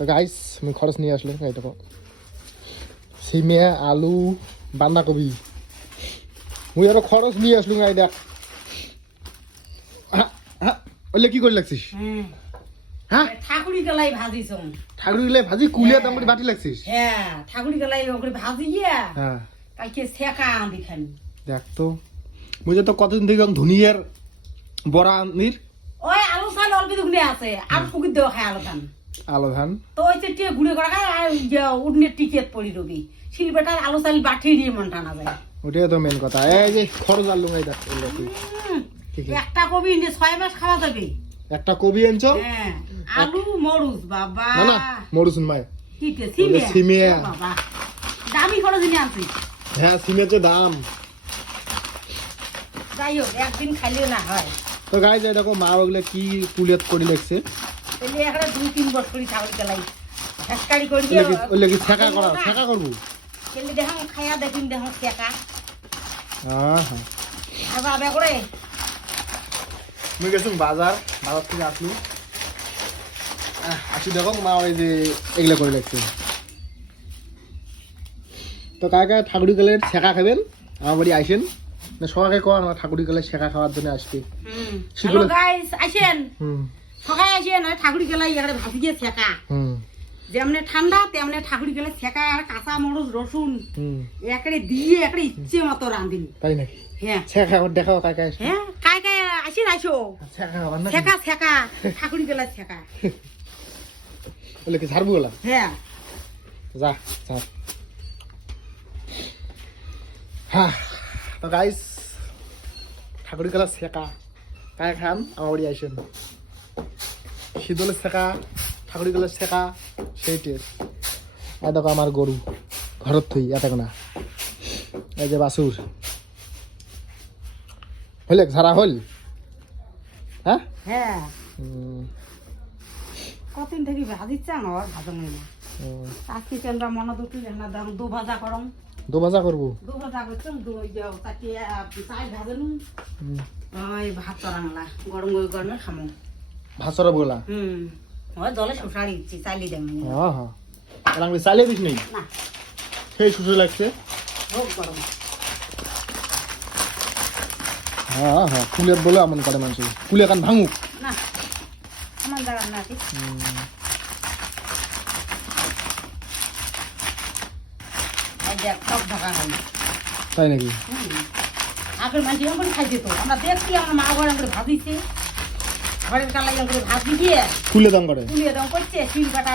তো গাইস আমি খরচ নিয়ে আসলাম এই দেখো সিমে আলু বাঁধাকপি মুই আরো খরচ নিয়ে আসলাম এই দেখ ওলে কি করে লাগছিস হ্যাঁ ঠাকুরি গলাই ভাজিছ ঠাকুর গেলে ভাজি কুলিয়া দাম করে বাটি লাগছিস হ্যাঁ ঠাকুরি গলাই ওকে ভাজি গিয়া হ্যাঁ কালকে শেখা আনবি খানি দেখ তো মুই তো কতদিন থেকে ধুনিয়ার বড়া নির ওই আলু চাল অল্প দুগুনে আছে আর ফুকি দেওয়া খায় আলু ধান আলো ধান তো ওই টিকে গুড়ে করা খায় আর উডনের টিকেট পড়ি রবি শিলবেটার আলু চাল বাটি দিয়ে মন টানা যায় ওটাই তো মেন কথা এই যে খরচ আলু এই দেখ একটা কবি 6 মাস খাওয়া যাবে একটা কবি আনছো হ্যাঁ আলু মরুচ বাবা না না মরুসুন মাই কিতে সিমে সিমে বাবা দামি খরচ নিয়ে আনছি হ্যাঁ সিমের যে দাম যাই হোক একদিন খাইলে না হয় তো গাইজ এই দেখো মা ওগুলো কি কুলিয়াত করে লাগছে তাহলে একটা 2-3 বছর করি ঠাকুর গেলাই ফেসকারি করে দিয়ে ওগুলো কি ছেঁকা করা ছেঁকা করবো তাহলে দেখো খায়া দেখিন দেখো শেখা হ্যাঁ হ্যাঁ আর যাবে করে মুই গেছিলাম বাজার থেকে আসলুম আসি দেখো মা ওই যে এগুলো করে লাগছে তো কাকা ঠাকুরি গেলে ছেঁকা খাবেন আমার বাড়ি আইসেন না সবাইকে কর আমার ঠাকুরি গেলে ছেঁকা খাওয়ার জন্য আসবে হ্যালো গাইস আসেন হুম সকালে আসেন ঠাকুরি গেলাই এখানে ভাজি দিয়ে ছেঁকা হুম যেমনে ঠান্ডা তেমনে ঠাকুরি গেলে ছেঁকা আর কাঁচা মরিচ রসুন হুম একেবারে দিয়ে একেবারে ইচ্ছে মতো রাঁধিন তাই নাকি হ্যাঁ ছেঁকা দেখাও কাকা আসবে হ্যাঁ কায় কায় আসেন আসো ছেঁকা খাবার না ছেঁকা ছেঁকা ঠাকুরি গেলা ছেঁকা বলে কি ঝাড়বো গেলা হ্যাঁ যা যা হ্যাঁ তো গাইস ঠাকুরি গেলা ছেঁকা কায় খান আমার বাড়ি আইসেন শীতলের ছেঁকা ঠাকুরি গেলে ছেঁকা সেই টেস্ট এই দেখো আমার গরু ঘরত থই এত না এই যে বাসুর হইলে ঝাড়া হল হ্যাঁ হ্যাঁ কতদিন থেকে ভাজিচ্ছে আমার ভাজা মনে না আজকে আমরা মনে দুটি না দু ভাজা করম দু ভাজা করবো দু ভাজা করতাম দই যাও তাকে চাই ভাজেন ওই ভাত চড়াংলা গরম গরমে খামো ভাত সরা বলা ওই জলে শুষাড়ি দিচ্ছি চাইলি দেন হ্যাঁ হ্যাঁ রাঙলি চালিয়ে দিস নেই না সেই সুসে লাগছে হোক গরম হ্যাঁ হ্যাঁ কুলের বলে এমন করে মানুষ কুলে কান ভাঙুক না আমার দাঁড়ান না ঠিক এই দেখ সব ঢাকা হয় তাই নাকি আগের মানুষ এরকম করে খাই যেত আমরা দেখছি আমার মা ঘরে করে ভাবিছে ঘরের কালাই করে ভাজি দিয়ে কুলে দাম করে তুলিয়ে দাম করছে শিল কাটা